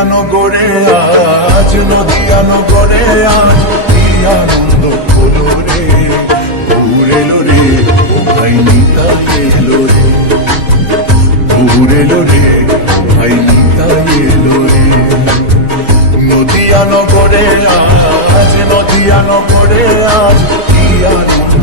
নগরে আজ, নদিয়া নগরে আজ কি আনন্দ হলো রে ঘুরেলো রে ও ভাই নিতাই এলো রে। ঘুরেলো রে ও ভাই নিতাই এলো রে। নদিয়া নগরে আজ, নদিয়া নগরে আজ কি আনন্দ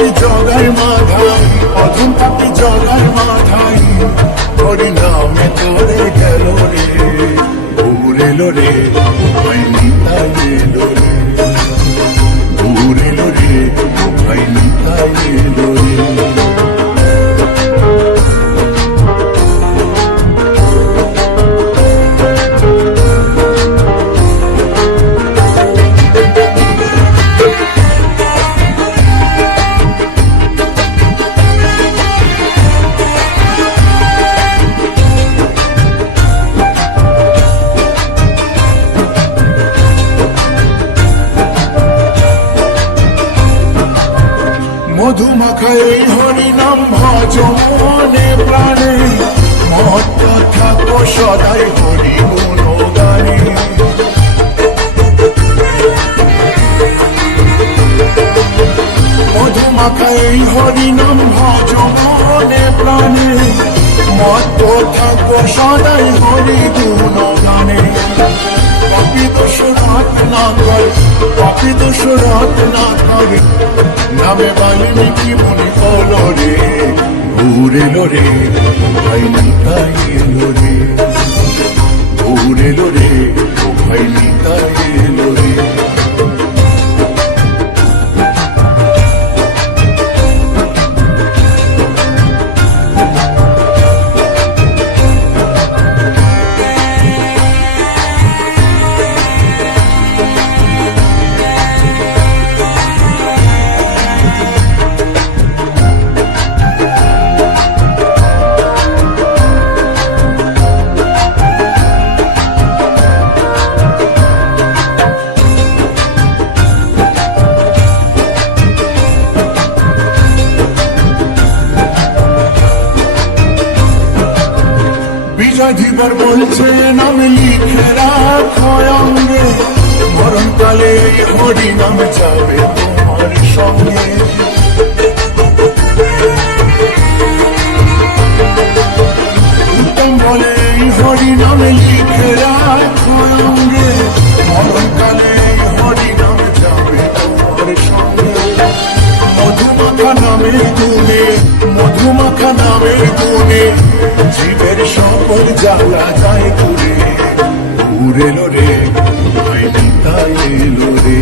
পাপি জগাই মাধাই অধম পাপি জগাই মাধাই হরি নামে তোরে গেল রে ঘুরেলো রে ভাই নিতাই এলো রে। ঘুরেলো রে ভাই নিতাই এলো রে। মধুমাখা এই হরিনাম ভজ মনে প্রাণে? মহত্ব থাকো সদাই হরি গুণ গানে মধুমাখা এই হরিনাম ভজ মনে প্রাণে। মত্ত থাকো সদাই হরি গুণ গানে পাপি দোষ রাত না করে পাপি দোষ রাত না করে। নামে বাল্মীকি মনে হলো রে? ঘুরেলো রে ভাই নিতাই এলো রে। ঘুরেলো রে ভাই ধীবর বলছে, নাম লিখে নাম যাবে তোমার সঙ্গে। বলে হরি নাম লিখে রাখো অঙ্গে। মরণকালে হরি নাম যাবে তোমার সঙ্গে। মধুমাখা নামের গুণে, মধুমাখা নামের গুণে জীবের সকল জ্বালা যায় ঘুরে ঘুরেলো রে তাই এলো রে।